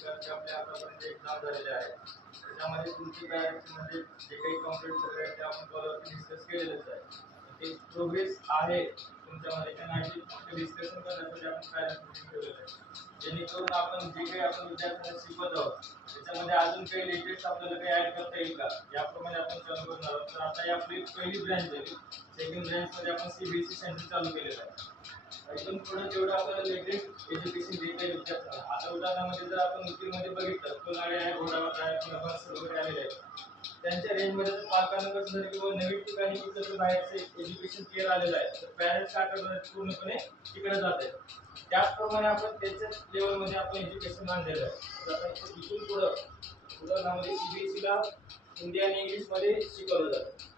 प्रकारचे आतापर्यंत आहेत त्याच्यामध्ये तुमची म्हणजे जे काही कॉम्प्लेट वगैरे ते आपण कॉलवरती डिस्कस केलेलंच आहे ते प्रोग्रेस आहे तुमच्यामध्ये का नाही ते डिस्कशन करण्यासाठी आपण पॅरेंट्स मीटिंग ठेवलेलं आहे जेणेकरून आपण जे काही आपण विद्यार्थ्यांना शिकवत आहोत त्याच्यामध्ये अजून काही लेटेस्ट आपल्याला काही ऍड करता येईल का? याप्रमाणे आपण चालू करणार आहोत. तर आता ही आपली पहिली ब्रँच झाली सेकंड ब्रँचमध्ये आपण सीबीएसई सेंटर चालू केलेलं आहे. इथून पुढे जेवढं आपल्याला लेटेस्ट एज्युकेशन देता येईल विद्यार्थ्यांना आता उदाहरणामध्ये जर आपण उद्योगमध्ये बघितलं कोलाडे आहे घोडावत आहे किंवा बस वगैरे आलेले आहेत. त्यांच्या रेंजमध्ये जर पालकांना कसं झालं किंवा नवीन ठिकाणी कुठलं तर बाहेरचं एज्युकेशन केअर आलेलं आहे तर पॅरेंट्स काय करतात पूर्णपणे तिकडे जात आहेत. त्याचप्रमाणे आपण त्याच्याच लेवलमध्ये आपण एज्युकेशन आणलेलं आहे. तर आता इथून इथून पुढं उदाहरणामध्ये सीबीएसईला हिंदी आणि इंग्लिशमध्ये शिकवलं जातं.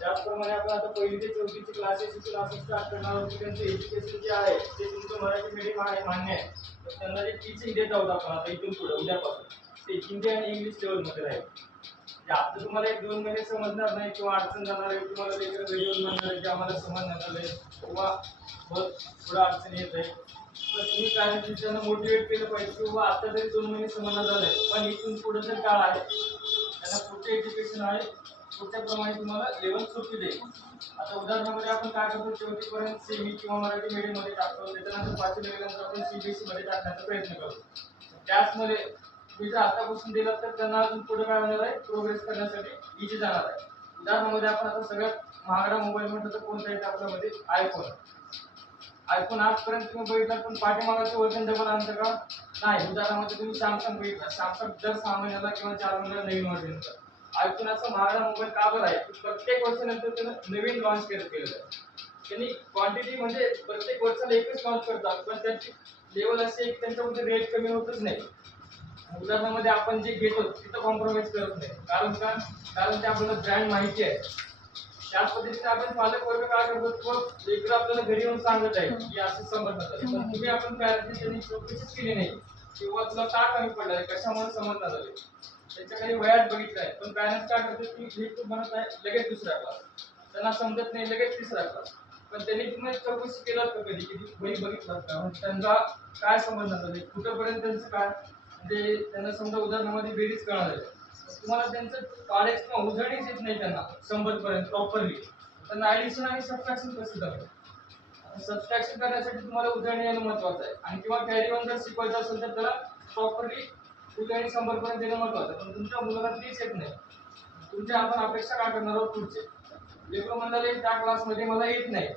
त्याचप्रमाणे आपण आता पहिली ते चौथीचे क्लासेस क्लासेस स्टार्ट करणार आहोत. त्यांचं एज्युकेशन जे आहे ते तुमचं मराठी मीडियम आहे मान्य आहे. तर त्यांना जे टीचिंग देत आहोत आपण आता इथून पुढे उद्यापासून. ते हिंदी आणि इंग्लिश लेवलमध्ये राहील. आता तुम्हाला एक दोन महिने समजणार नाही किंवा अडचण जाणार आहे तुम्हाला लेकर व्हिडिओ म्हणणार आहे की आम्हाला समजणार नाही किंवा बघ थोडं अडचण येत आहे. तर तुम्ही काय त्यांना मोटिवेट केलं पाहिजे किंवा आता तरी दोन महिने समजणार आहे पण इथून पुढं जर काळ आहे. त्यांना पुढचे एज्युकेशन आहे. पुढच्या तुम्हाला लेवल सोपी देईल. आता उदाहरणामध्ये आपण काय करतो चौथीपर्यंत सेमी किंवा मराठी medium मध्ये टाकतो. त्याच्यानंतर पाचवी लेवलनंतर आपण सीबीएसई मध्ये टाकण्याचा प्रयत्न करतो. त्याचमध्ये तुम्ही जर आतापासून दिलात तर त्यांना अजून पुढे काय होणार आहे? प्रोग्रेस करण्यासाठी इजी जाणार आहे. उदाहरणामध्ये आपण आता सगळ्यात महागडा मोबाईल म्हटलं तर कोणता आहे आपल्यामध्ये? आयफोन आयफोन आजपर्यंत तुम्ही बघितला पण पाठीमागाचं वजन डबल आणतं का? नाही. उदाहरणामध्ये तुम्ही सॅमसंग बघितला. सॅमसंग दर सहा महिन्याला किंवा चार महिन्याला नवीन वर्जन येतं. आयफोन असं महागडा मोबाईल का बरं आहे? की प्रत्येक वर्षानंतर त्यानं नवीन लॉन्च केलं केलेलं त्यांनी क्वांटिटी म्हणजे प्रत्येक वर्षाला एकच लॉन्च करतात पण त्यांची लेवल असे एक त्यांच्यामध्ये रेट कमी होतच नाही. उदाहरणामध्ये आपण जे घेतो तिथं कॉम्प्रोमाइज करत नाही. कारण का? कारण ते आपल्याला ब्रँड माहिती आहे. त्याच पद्धतीने आपण पालक वर्ग काय करतो? तो लेकर आपल्याला घरी येऊन सांगत आहे की असं समजत आलं पण तुम्ही आपण पॅरेंट्स त्यांनी चौकशीच केली नाही. किंवा तुला का कमी पडला? कशामुळे समजण्यात आले त्याच्या काही वयात बघितलंय. आहे पण पॅरेंट्स काय करतात की हे तू म्हणत आहे लगेच दुसरा क्लास त्यांना समजत नाही लगेच तिसरा क्लास पण त्यांनी तुम्ही चौकशी केलं का कधी की वही बघितलं का म्हणजे त्यांचा काय समज आले कुठंपर्यंत त्यांचं काय? म्हणजे त्यांना समजा उदाहरणामध्ये बेरीज कळणार आहे. तुम्हाला त्यांचं कॉलेज किंवा उजळणीच येत नाही त्यांना शंभर पर्यंत प्रॉपरली त्यांना ऍडिशन आणि सबट्रॅक्शन कसं करायचं सबट्रॅक्शन करण्यासाठी तुम्हाला उजळणी येणं महत्वाचं आहे. आणि किंवा कॅरी वन जर शिकवायचं असेल तर त्याला प्रॉपरली उजळणी शंभर पर्यंत येणं महत्वाचं पण तुमच्या मुलाला तीच येत नाही. तुमच्या आपण अपेक्षा काय करणार आहोत पुढचे? लेकर म्हणाले त्या क्लासमध्ये मला येत नाही.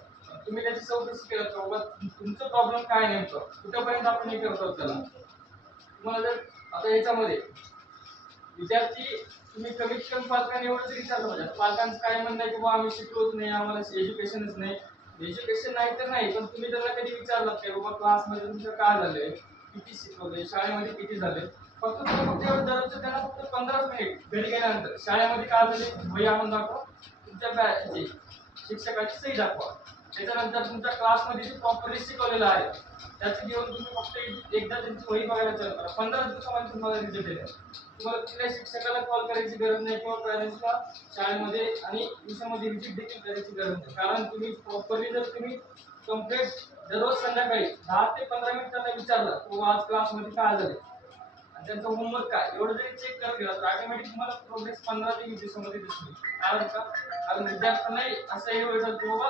तुम्ही त्याची चौकशी केलं का बाबा तुमचं प्रॉब्लेम काय नेमकं? कुठेपर्यंत आपण हे करतो त्याला? तुम्हाला जर आता याच्यामध्ये विद्यार्थी तुम्ही कमीत कमी पालकांनी एवढंच विचारलं पाहिजे पालकांचं काय म्हणणं आहे की बाबा आम्ही शिकलोच नाही आम्हाला एज्युकेशनच नाही. एज्युकेशन नाही तर नाही पण तुम्ही त्यांना कधी विचारलात की बाबा क्लासमध्ये तुमचं काय झालंय? किती शिकवले शाळेमध्ये किती झाले फक्त तुम्ही फक्त एवढं दररोजचं त्यांना फक्त पंधराच मिनिट घरी गेल्यानंतर शाळेमध्ये काय झाले वही आणून दाखवा तुमच्या बॅ शिक्षकाची सही दाखवा. त्याच्यानंतर तुमच्या क्लासमध्ये जे प्रॉपरली शिकवलेलं आहे त्याचं घेऊन तुम्ही फक्त एकदा त्यांची वही बघायला चालू करा. पंधरा दिवसामध्ये तुम्हाला रिझल्ट येईल तुम्हाला कुठल्या शिक्षकाला कॉल करायची गरज नाही किंवा पॅरेंट्सला शाळेमध्ये आणि दिवसामध्ये व्हिजिट देखील करायची गरज नाही. कारण तुम्ही प्रॉपरली जर तुम्ही कंप्लीट दररोज संध्याकाळी दहा ते पंधरा मिनिट त्यांना विचारलं किंवा आज क्लासमध्ये काय झाले आणि त्यांचं होमवर्क काय? एवढं जरी चेक करत गेला तर ऑटोमॅटिक तुम्हाला प्रोग्रेस पंधरा ते वीस दिवसामध्ये दिसली कारण का? कारण विद्यार्थ्यांनाही असं हे वेळ की बाबा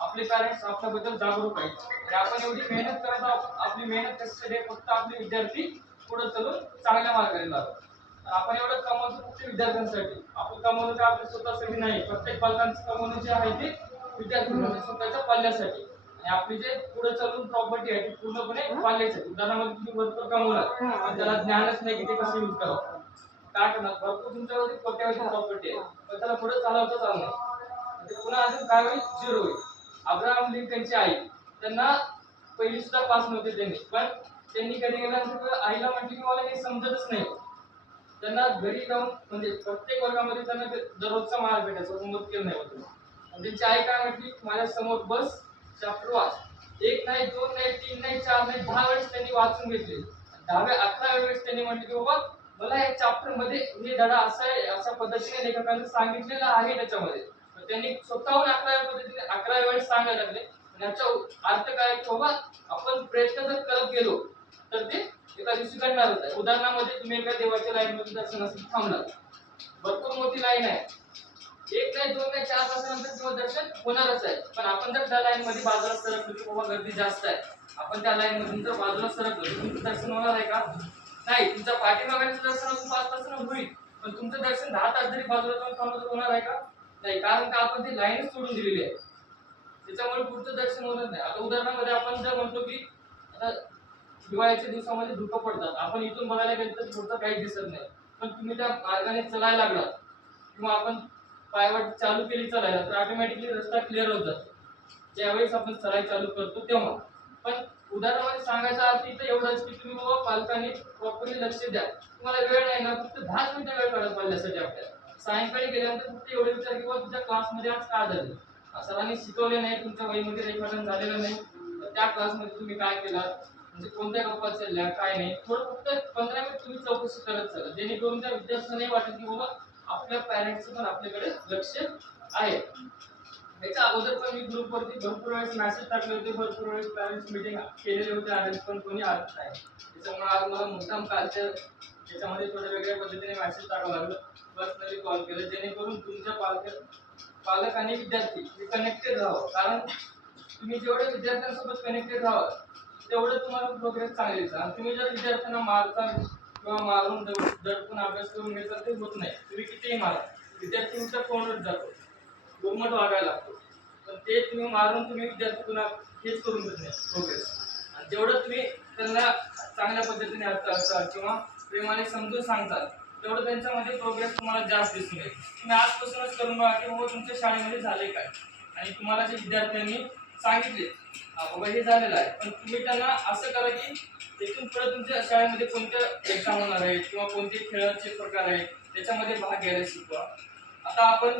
आपले पॅरेंट्स आपल्याबद्दल जागरूक आहेत. आणि आपण एवढी मेहनत करत आहोत आपली मेहनत कशासाठी फक्त आपले विद्यार्थी पुढे चालून चांगल्या मार्गाने लागतात आपण एवढं कमवतो फक्त विद्यार्थ्यांसाठी. आपण कमवलं तर आपल्या स्वतःसाठी नाही. प्रत्येक पालकांचं कमवणं जे आहे ते विद्यार्थ्यांसाठी स्वतःच्या पाल्यासाठी आणि आपली जे पुढे चालून प्रॉपर्टी आहे ती पूर्णपणे पाल्यासाठी उदाहरणामध्ये तुम्ही भरपूर कमवणार पण त्याला ज्ञानच नाही की ते कसं यूज करावं. काय करणार? भरपूर तुमच्यावरती कोट्यावधी प्रॉपर्टी आहे. पण त्याला पुढे चालवता चालू नाही. म्हणजे पुन्हा अजून काय होईल? झिरो होईल. अब्राहम लिंकनची आई. त्यांना पहिली सुद्धा पास नव्हते त्यांनी. पण त्यांनी कधी गेल्यानंतर आईला म्हटलं की मला हे समजतच नाही. त्यांना घरी जाऊन म्हणजे प्रत्येक वर्गामध्ये त्यांना दररोजचा मार्ग भेटायचा होमवर्क केलं नाही होतं. आणि त्यांची आई काय म्हटली? माझ्यासमोर बस. चॅप्टर वाच एक नाही दोन नाही तीन नाही चार नाही दहा वेळेस त्यांनी वाचून घेतले. दहाव्या अकरा वेळेस त्यांनी म्हटले की बाबा मला या चॅप्टरमध्ये हे धडा असा आहे अशा पद्धतीने लेखकांनी सांगितलेला आहे त्याच्यामध्ये. त्यांनी स्वतःहून अकराव्या पद्धतीने अकराव्या वेळेस सांगायला लागले. याचा अर्थ काय आहे की बाबा आपण प्रयत्न जर करत गेलो तर ते एका दिवशी घडणारच आहे. उदाहरणामध्ये तुम्ही एका देवाच्या लाईन मध्ये दर्शनासाठी थांबणार. भरपूर मोठी लाईन आहे. एक नाही दोन नाही चार तासानंतर किंवा दर्शन होणारच आहे. पण आपण जर त्या लाईन मध्ये बाजूला सरकलो की बाबा गर्दी जास्त आहे आपण त्या लाईन मधून जर बाजूला सरकलो तुमचं दर्शन होणार आहे का? नाही तुमच्या पाठीमागाचं दर्शन अजून पाच तासानं होईल पण तुमचं दर्शन दहा तास जरी बाजूला जाऊन थांबलं तर होणार आहे का? नाही कारण का आपण ती लाईनच सोडून दिलेली आहे. त्याच्यामुळे पुढचं दर्शन होणार नाही. आता उदाहरणामध्ये आपण जर म्हणतो की आता हिवाळ्याच्या दिवसामध्ये धुकं पडतात. आपण इथून बघायला गेलं तर पुढचं काहीच दिसत नाही. पण तुम्ही त्या मार्गाने चलायला लागलात. किंवा आपण पायवाट चालू केली चालायला तर ऑटोमॅटिकली रस्ता क्लिअर होत जातो. ज्यावेळेस आपण चढाई चालू करतो तेव्हा. पण उदाहरणामध्ये सांगायचा अर्थ इथं एवढंच की तुम्ही बाबा पालकांनी प्रॉपरली लक्ष द्या. तुम्हाला वेळ नाही ना फक्त दहाच मिनिटं वेळ काढत पाहिल्यासाठी आपल्याला. सायंकाळी गेल्यानंतर फक्त एवढे विचार की बाबा तुझ्या क्लासमध्ये आज काय झालं? सरांनी शिकवले नाही तुमच्या वहीमध्ये रेखाटन झालेलं नाही. तर त्या क्लासमध्ये तुम्ही काय केलं म्हणजे कोणत्या गप्पा चालल्या काय नाही? थोडं फक्त पंधरा मिनिट तुम्ही चौकशी करत चला. जेणेकरून त्या विद्यार्थ्यांनाही वाटेल की बाबा आपल्या पॅरेंट्सचं पण आपल्याकडे लक्ष आहे. याच्या अगोदर पण मी ग्रुपवरती भरपूर वेळेस मेसेज टाकले होते भरपूर वेळेस पॅरेंट्स मीटिंग केलेले होते आणि पण कोणी आलं नाही. त्याच्यामुळे आज मला मुद्दाम कालच्या त्याच्यामध्ये थोड्या वेगळ्या पद्धतीने मेसेज टाकावं लागलं. पर्सनली कॉल केलं जेणेकरून तुमच्या पालक पालक आणि विद्यार्थी हे कनेक्टेड राहावं. कारण तुम्ही जेवढे विद्यार्थ्यांसोबत कनेक्टेड राहाल तेवढं तुम्हाला प्रोग्रेस चांगली आणि तुम्ही जर विद्यार्थ्यांना मारता किंवा मारून दड- दडपून अभ्यास करून घेता ते होत नाही. तुम्ही कितीही मारा. विद्यार्थी उलटा फोनवर जातो. गुरमट वागायला लागतो. पण ते तुम्ही मारून तुम्ही विद्यार्थी पुन्हा हेच करून घेत नाही. प्रोग्रेस आणि जेवढं तुम्ही त्यांना चांगल्या पद्धतीने हाताळता किंवा प्रेमाने समजून सांगतात तेवढं त्यांच्यामध्ये प्रोग्रेस तुम्हाला जास्त दिसून येईल. तुम्ही आजपासूनच करून बघा की बाबा तुमच्या शाळेमध्ये झाले काय? आणि तुम्हाला जे विद्यार्थ्यांनी सांगितले हा बाबा हे झालेलं आहे. पण तुम्ही त्यांना असं करा की इथून पुढे तुमच्या शाळेमध्ये कोणत्या एक्झाम होणार आहेत किंवा कोणते खेळाचे प्रकार आहेत त्याच्यामध्ये भाग घ्यायला शिकवा. आता आपण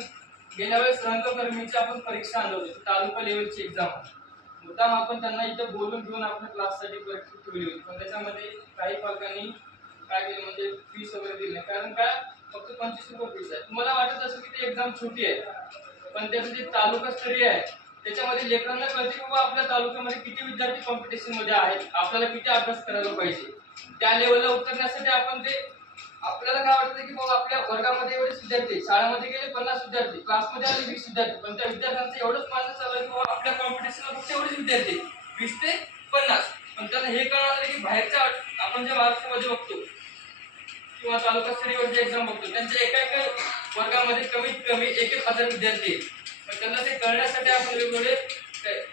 गेल्या वेळेस रंगकर्मीची आपण परीक्षा आणली होती तालुका लेवलची एक्झाम मुद्दाम आपण त्यांना इथं बोलून घेऊन आपल्या क्लाससाठी परीक्षा ठेवली होती. पण त्याच्यामध्ये काही पालकांनी काय केलं म्हणजे फीस वगैरे दिली नाही. कारण काय? फक्त पंचवीस रुपये फीस आहे. तुम्हाला वाटत असं की ती एक्झाम छोटी आहे पण त्याचं जे तालुका स्तरीय आहे त्याच्यामध्ये लेकरांना कळते की बाबा आपल्या तालुक्यामध्ये किती विद्यार्थी कॉम्पिटिशनमध्ये आहेत? आपल्याला किती अभ्यास करायला पाहिजे? त्या लेवलला उतरण्यासाठी आपण ते आपल्याला काय वाटतं की बाबा आपल्या वर्गामध्ये एवढेच विद्यार्थी शाळेमध्ये गेले पन्नास विद्यार्थी. क्लासमध्ये आले वीस विद्यार्थी. पण त्या विद्यार्थ्यांचं एवढंच मानलं चालू की बाबा आपल्या कॉम्पिटिशनला फक्त एवढेच विद्यार्थी वीस ते पन्नास. पण त्यांना हे कळणार की बाहेरच्या आपण ज्या महाराष्ट्रामध्ये बघतो किंवा तालुका स्तरीयवरची एक्झाम बघतो त्यांच्या एका एका वर्गामध्ये कमीत कमी एक एक हजार विद्यार्थी पण त्यांना ते कळण्यासाठी आपण वेगवेगळे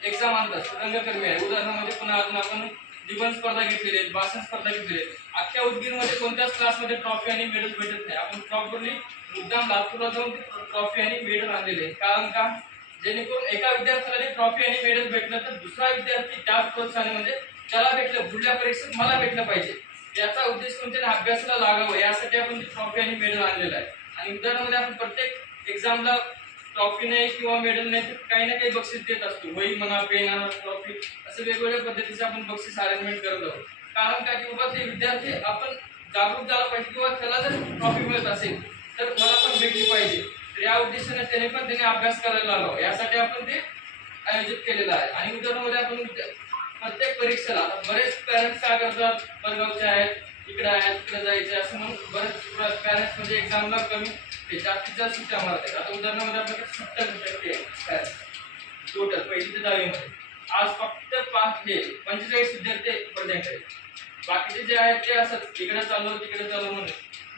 एक्झाम आणतात रंगकर्मी आहे उदाहरणामध्ये पुन्हा अजून आपण जीवन स्पर्धा घेतलेली आहेत भाषण स्पर्धा घेतलेली आहेत अख्ख्या उदगीरमध्ये कोणत्याच क्लासमध्ये ट्रॉफी आणि मेडल भेटत नाही. आपण प्रॉपरली मुद्दाम लातूरला जाऊन ट्रॉफी आणि मेडल आणलेले आहेत. कारण का? जेणेकरून एका विद्यार्थ्याला ट्रॉफी आणि मेडल भेटलं तर दुसरा विद्यार्थी त्या प्रोत्साहनामध्ये म्हणजे त्याला भेटलं पुढल्या परीक्षेत मला भेटलं पाहिजे. याचा उद्देश म्हणजे करून अभ्यासाला लागावं. यासाठी आपण ट्रॉफी आणि मेडल आणलेलं आहे. आणि उदाहरणामध्ये आपण प्रत्येक एक्झामला ट्रॉफी नाही किंवा मेडल नाही तर काही ना काही बक्षीस देत असतो. वही म्हणा पेन आणा ट्रॉफी असं वेगवेगळ्या पद्धतीचे आपण बक्षीस अरेंजमेंट करत आहोत. कारण काय की बाबा ते विद्यार्थी आपण जागरूक झाला पाहिजे किंवा त्याला जर ट्रॉफी मिळत असेल तर मला पण भेटली पाहिजे. तर या उद्देशाने त्याने पण त्याने अभ्यास करायला हवा यासाठी आपण ते आयोजित केलेलं आहे. आणि उदाहरणामध्ये आपण प्रत्येक परीक्षेला बरेच पॅरेंट्स काय करतात? परगावचे आहेत इकडे आहे तिकडे जायचे असं म्हणून बरेच पॅरेंट्स म्हणजे एक्झामला कमी ते जास्तीत जास्त सुट्ट्या मारत आता उदाहरणामध्ये आपल्याकडे सत्तर टक्के पॅरेंट्स टोटल पहिली ते दहावीमध्ये. आज फक्त पाच हे पंचेचाळीस विद्यार्थी प्रेझेंट आहेत बाकीचे जे आहेत ते असत इकडे चाललो तिकडे चाललो म्हणून.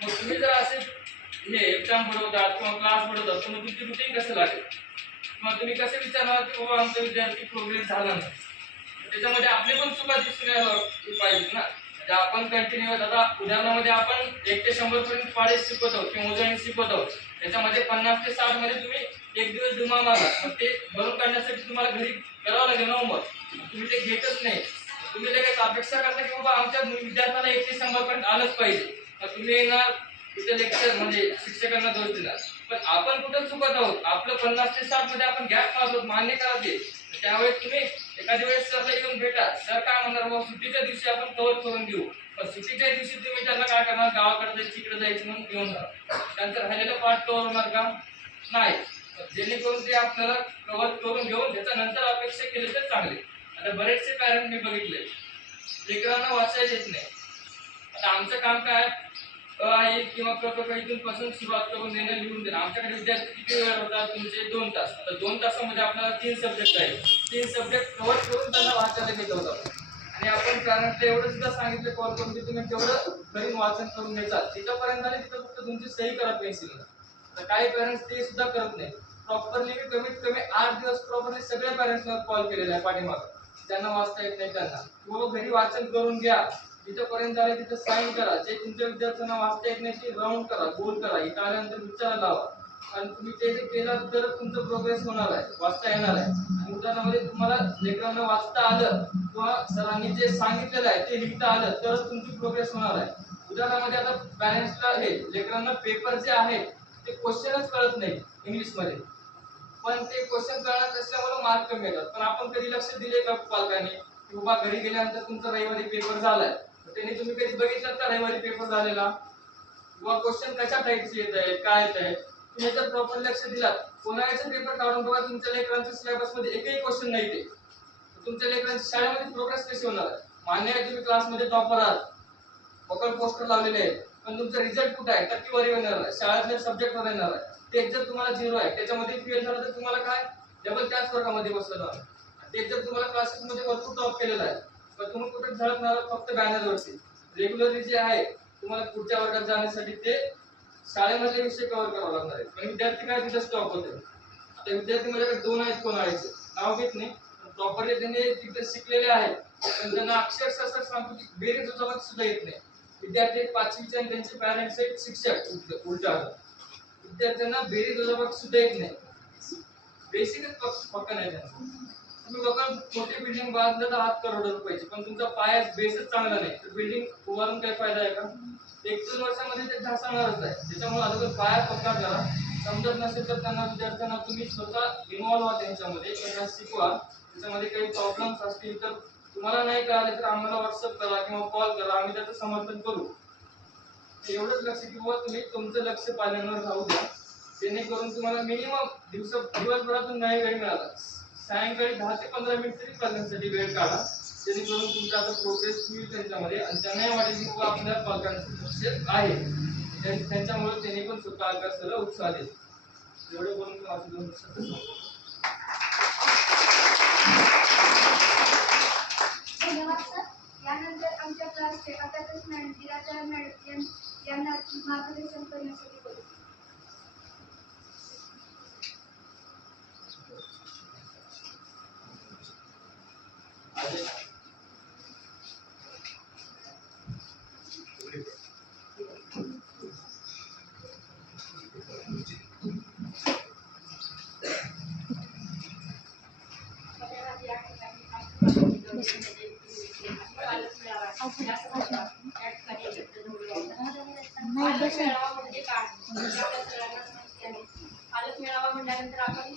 मग तुम्ही जर असे हे एक्झाम बुडवतात किंवा क्लास बुडवतात तर मग तुमची रुटीन कसं लागेल? किंवा तुम्ही कसे विचारणार की बाबा आमचा विद्यार्थी प्रोग्रेस झाला नाही? त्याच्यामध्ये आपले पण चुका दिसून पाहिजेत ना. आपण कंटिन्युअस आता उदाहरणामध्ये आपण एक ते शंभर पर्यंत पाडे शिकवत आहोत किंवा मोजणी शिकवत. आहोत त्याच्यामध्ये पन्नास ते साठमध्ये तुम्ही एक दिवस जुमा मारा. मग ते भरून काढण्यासाठी तुम्हाला घरी करावं लागेल ना मग तुम्ही ते घेतच नाही. तुम्ही लगेच अपेक्षा करता की बाबा आमच्या विद्यार्थ्याला एक ते शंभर पर्यंत आलंच पाहिजे. मग तुम्ही येणार तिथे लेक्चर म्हणजे शिक्षकांना दोष देणार पण आपण कुठं चुकत आहोत? आपलं पन्नास ते साठमध्ये आपण गॅप मारतो मान्य करा ते त्यावेळेस तुम्ही एखाद्या वेळेस सरला येऊन भेटा सर काय म्हणणार बाबा सुट्टीच्या दिवशी आपण कव्हर करून घेऊ पण सुट्टीच्या दिवशी तुम्ही त्यांना काय करणार? गावाकडे जायचं इकडे जायचं म्हणून घेऊन जाणार त्यांचं राहिलेलं पार्ट कव्हर होणार का? नाही. जेणेकरून ते आपल्याला कव्हर करून घेऊन त्याच्यानंतर अपेक्षा केली तर चांगले. आता बरेचसे पॅरेंट मी बघितले. लेकरांना वाचायला येत नाही. आता आमचं काम काय? अ किंवा क क इथून पासून सुरुवात करून देणं लिहून देणं. आमच्याकडे विद्यार्थी किती वेळ होतात तुमचे दोन तास. तर दोन तासामध्ये आपल्याला तीन सब्जेक्ट आहे तीन सब्जेक्ट कव्हर करून त्यांना वाचायला घेत होतं आणि आपण पॅरेंटला एवढं सुद्धा सांगितलं कॉल करून की तुम्ही तेवढं घरी वाचन करून घ्यायचा तिथंपर्यंत आले तिथं फक्त तुमची सही करा पेन्सिल तर काही पॅरेंट्स ते सुद्धा करत नाही. प्रॉपरली मी कमीत कमी आठ दिवस प्रॉपरली सगळ्या पॅरेंट्सला कॉल केलेला आहे पाठीमागं. ज्यांना वाचता येत नाही त्यांना. किंवा घरी वाचन करून घ्या. जिथंपर्यंत आले तिथं साईन करा. जे तुमच्या विद्यार्थ्यांना वाचता येत नाही ते राऊंड करा गोल करा. इथं आल्यानंतर विचार लावा. आणि तुम्ही ते जे केलं तर तुमचं प्रोग्रेस होणार आहे. वाचता येणार आहे. आणि उदाहरणामध्ये तुम्हाला लेकरांना वाचता आलं किंवा सरांनी जे सांगितलेलं आहे ते लिहिता आलं तरच तुमची प्रोग्रेस होणार आहे. उदाहरणामध्ये आता पॅरेंट्सला हे लेकरांना पेपर जे आहे ते क्वेश्चनच कळत नाही इंग्लिशमध्ये पण ते क्वेश्चन कळत असल्यामुळे मार्क कमी येतात. पण आपण कधी लक्ष दिले का पालकांनी की बाबा घरी गेल्यानंतर तुमचा रविवारी पेपर झालाय. त्यांनी तुम्ही कधी बघितलं का रविवारी पेपर झालेला. किंवा क्वेश्चन कशा टाईपचे येत आहेत? काय येत आहेत? तुम्ही याच्यात प्रॉपर लक्ष दिलात. कोणाचा पेपर काढून बघा तुमच्या लेकरांच्या सिलेबसमध्ये एकही क्वेश्चन नाही ते. तुमच्या लेकरांच्या शाळेमध्ये प्रोग्रेस कशी होणार मान्य आहे तुम्ही क्लासमध्ये टॉपर आहात. पकड पोस्टर लावलेले आहेत. पण तुमचा रिझल्ट कुठे आहे? टक्केवारी येणार आहे. शाळेतल्या सब्जेक्टवर येणार आहे. ते जर तुम्हाला झिरो आहे त्याच्यामध्ये फेल झालं तर तुम्हाला काय? डबल त्याच वर्गामध्ये बसलं जाणार ते जर तुम्हाला क्लासेस मध्ये भरपूर टॉप केलेला आहे तर तुम्ही कुठे झळकणार फक्त बॅनरवरती रेग्युलरली जे आहे तुम्हाला पुढच्या वर्गात जाण्यासाठी ते शाळेमधले विषय कव्हर करावं लागणार आहे. पण विद्यार्थी काय तिथे स्टॉप होते? आता विद्यार्थी माझ्याकडे दोन आहेत कोणाचे नाव घेत नाही. प्रॉपरली त्यांनी तिथे शिकलेले आहेत. पण त्यांना अक्षरशः सांगतो की बेरीज उजावत सुद्धा येत नाही. विद्यार्थी पाचवीचे आणि त्यांचे पॅरेंट्स आहेत शिक्षक. उलटा विद्यार्थ्यांना बेरीज उजावत सुद्धा येत नाही. बेसिकच पक्का नाही त्यांचं. तुम्ही बिल्डिंग बांधलं तर आठ करोड रुपयाची पण तुमचा पाया बेसच चांगला नाही. तर बिल्डिंग उभारून काय फायदा आहे का? एक दोन वर्षामध्ये ते ढासळणारच आहे. त्याच्यामुळे अगोदर पाया पक्का करा. समजत नसेल तर त्यांना विद्यार्थ्यांना तुम्ही स्वतः इन्व्हॉल्व्ह व्हा त्यांच्यामध्ये. त्यांना शिकवा. त्याच्यामध्ये काही प्रॉब्लेम्स असतील तर तुम्हाला नाही कळाले तर आम्हाला व्हॉट्सअप करा किंवा कॉल करा. आम्ही त्याचं समर्थन करू. एवढंच लक्ष किंवा तुम्ही तुमचं लक्ष पालनावर राहू द्या. जेणेकरून तुम्हाला मिनिमम दिवस दिवसभरातून नाही वेळ मिळाला. सायंकाळी दहा ते पंधरा मिनिट तरी पालकांसाठी वेळ काढा. जेणेकरून तुमचा आता प्रोग्रेस होईल त्यांच्यामध्ये आणि त्यांनाही वाटेल की बाबा आपल्या पालकांचं लक्ष आहे. त्यांच्यामुळे त्यांनी पण स्वतः अभ्यासाला उत्साह देईल. एवढं बोलून माझं दोन धन्यवाद सर. यानंतर आमच्या क्लासचे अभ्यास मॅडम दिराजा मॅडम यांना मार्गदर्शन करण्यासाठी बोलू. पालक मेळावा म्हणजे काय पालक मेळावा म्हटल्यानंतर आपण